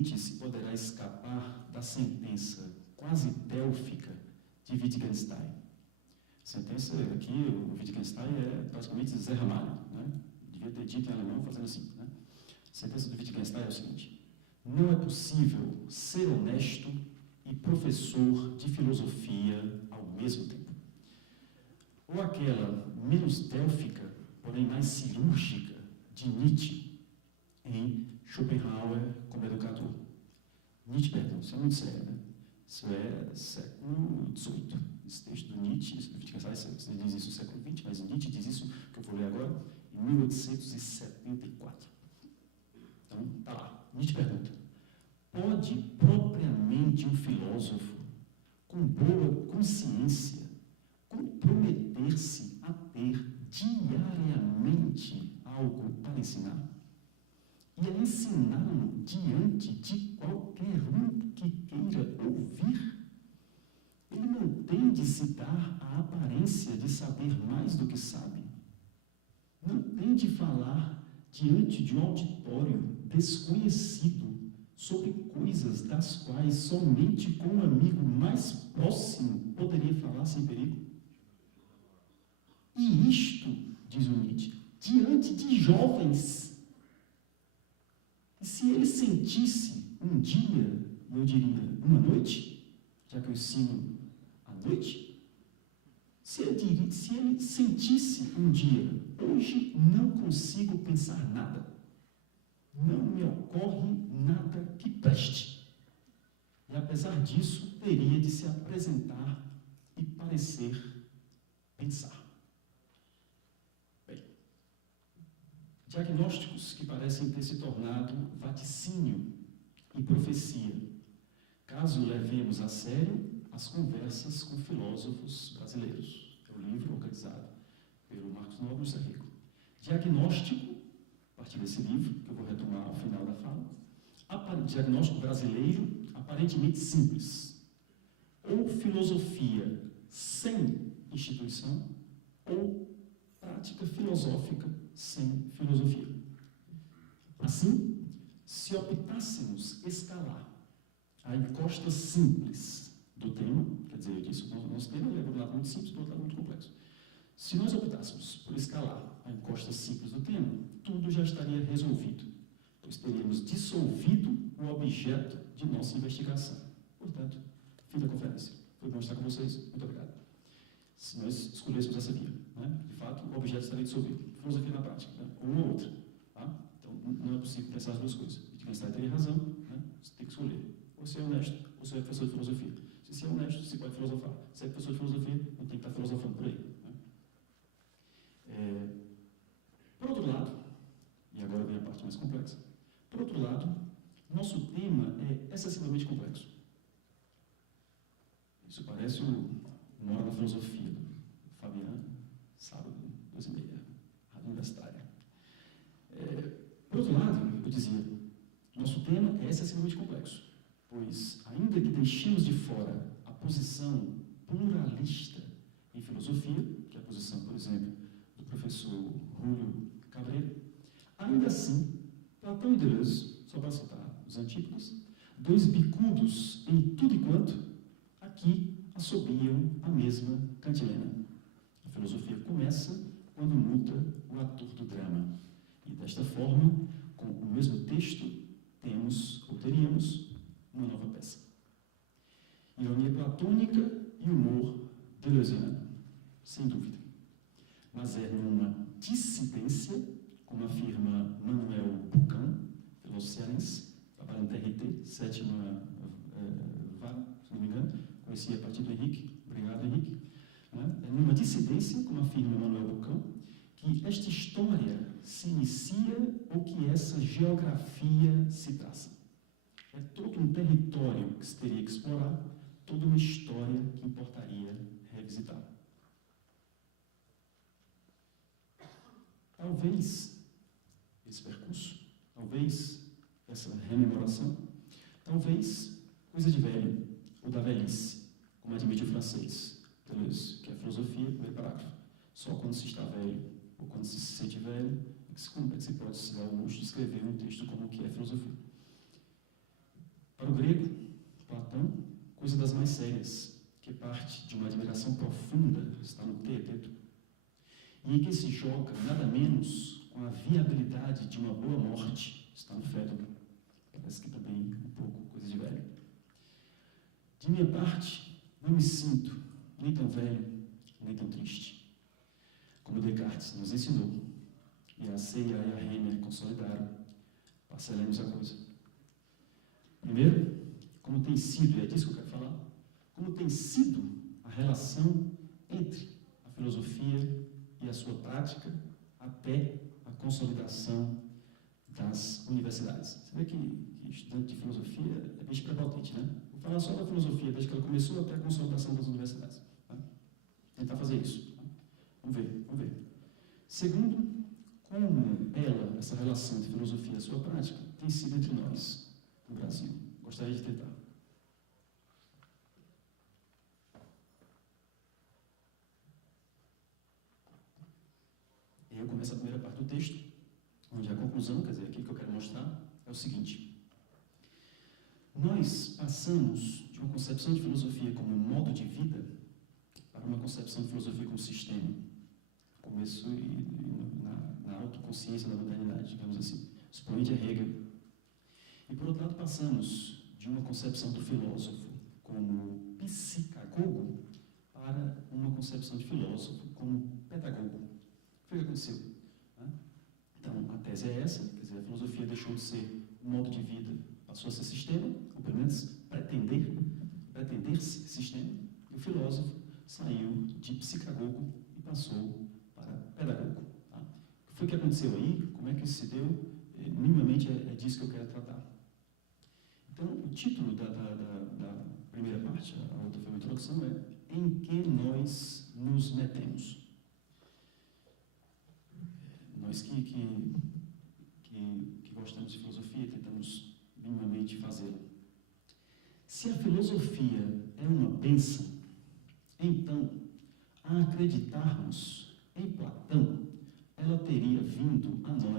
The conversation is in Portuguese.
dificilmente se poderá escapar da sentença quase délfica de Wittgenstein. A sentença aqui, o Wittgenstein é praticamente Zé Ramalho, né? Devia ter dito em alemão fazendo assim, né? A sentença do Wittgenstein é o seguinte: não é possível ser honesto e professor de filosofia ao mesmo tempo. Ou aquela menos délfica, porém mais cirúrgica, de Nietzsche, em Schopenhauer como educador. Nietzsche, perdão, isso é muito sério, né? Isso é século XVIII. Esse texto do Nietzsche, você diz isso no século XX, mas Nietzsche diz isso, que eu vou ler agora, em 1874. Então, está lá. Nietzsche pergunta: pode propriamente um filósofo, com boa consciência, comprometer-se a ter diariamente algo para ensinar? E a ensiná-lo diante de qualquer um que queira ouvir? Ele não tem de se dar a aparência de saber mais do que sabe. Não tem de falar diante de um auditório desconhecido sobre coisas das quais somente com um amigo mais próximo poderia falar sem perigo. E isto, diz o Nietzsche, diante de jovens. E se ele sentisse um dia, eu diria uma noite, já que eu ensino à noite, se ele sentisse um dia, hoje não consigo pensar nada, não me ocorre nada que preste. E apesar disso, teria de se apresentar e parecer pensar. Bem, diagnósticos que parecem ter se tornado vaticínio e profecia, caso levemos a sério as conversas com filósofos brasileiros. É o livro organizado pelo Marcos Nobre e o Serrico. Diagnóstico, a partir desse livro, que eu vou retomar ao final da fala, diagnóstico brasileiro aparentemente simples. Ou filosofia sem instituição, ou prática filosófica sem filosofia. Assim, se optássemos escalar a encosta simples do tema, quer dizer, eu disse, o nosso tema é de um lado muito simples, do outro lado muito complexo. Se nós optássemos por escalar a encosta simples do tema, tudo já estaria resolvido, pois teríamos dissolvido o objeto de nossa investigação. Portanto, fim da conferência. Foi bom estar com vocês. Muito obrigado. Se nós escolhêssemos essa via, né? De fato, o objeto estaria dissolvido. Filosofia na prática, né? Ou uma ou outra. Tá? Então, não é possível pensar as duas coisas. Wittgenstein teria razão, né? Você tem que escolher. Ou ser honesto, ou ser professor de filosofia. Se você é honesto, você pode filosofar. Se é professor de filosofia, não tem que estar filosofando por aí. Né? Por outro lado, e agora vem a parte mais complexa, por outro lado, nosso tema é excessivamente complexo. Isso parece uma hora da filosofia do Fabiano, sábado, 2h30, rádio universitária. Por outro lado, eu dizia, nosso tema é excessivamente complexo, pois, ainda que deixemos de fora a posição pluralista em filosofia, que é a posição, por exemplo, do professor Júlio Cabreiro, ainda assim, Platão e Deleuze, só para citar os antípodas, dois bicudos em tudo e quanto, aqui assobiam a mesma cantilena. A filosofia começa quando muda o ator do drama. E desta forma, com o mesmo texto, temos, ou teríamos, uma nova peça. Ironia platônica e humor deleuziano, sem dúvida. Mas é numa dissidência, como afirma Manuel Buchan, filósofo, trabalha no TRT, sétima vara, se não me engano, conheci a partir do Henrique, obrigado Henrique. É numa dissidência, como afirma Manuel Buchan, que esta história se inicia ou que essa geografia se traça. É todo um território que se teria que explorar, toda uma história que importaria revisitar. Talvez esse percurso, talvez essa rememoração, talvez coisa de velho, ou da velhice, como admite o francês, Deleuze, que é a filosofia, primeiro parágrafo. Só quando se está velho, ou quando se sente velho, é que se pode se dar o luxo de escrever um texto como o que é filosofia. Para o grego, Platão, coisa das mais sérias, que parte de uma admiração profunda, está no teeteto, e em que se joga nada menos com a viabilidade de uma boa morte, está no Fédon. Parece que também um pouco coisa de velho. De minha parte, não me sinto nem tão velho, nem tão triste. Como Descartes nos ensinou, e a Ceia e a Renner consolidaram, parcelemos a coisa. Primeiro, como tem sido, e é disso que eu quero falar, como tem sido a relação entre a filosofia e a sua prática até a consolidação das universidades. Você vê que estudante de filosofia é bem prepotente, né? Vou falar só da filosofia, desde que ela começou até a consolidação das universidades. Tá? Tentar fazer isso. Tá? Vamos ver. Segundo, como essa relação entre filosofia e a sua prática, tem sido entre nós, no Brasil. Gostaria de tentar. Eu começo a primeira parte do texto, onde a conclusão, quer dizer, aquilo que eu quero mostrar, é o seguinte. Nós passamos de uma concepção de filosofia como modo de vida para uma concepção de filosofia como sistema. Começo na autoconsciência da modernidade, digamos assim. O expoente é Hegel. E, por outro lado, passamos de uma concepção do filósofo como psicagogo para uma concepção de filósofo como pedagogo. O que aconteceu? Então, a tese é essa, quer dizer, a filosofia deixou de ser um modo de vida, passou a ser sistema, ou pelo menos pretender-se sistema, e o filósofo saiu de psicagogo e passou para pedagogo. Tá? O que foi que aconteceu aí? Como é que isso se deu? Minimamente é disso que eu quero tratar. Então, o título da primeira parte, a outra foi uma introdução, é Em que nós nos metemos? Nós que gostamos de filosofia, tentamos minimamente fazê-la. Se a filosofia é uma bênção, então, a acreditarmos em Platão, ela teria vindo a nós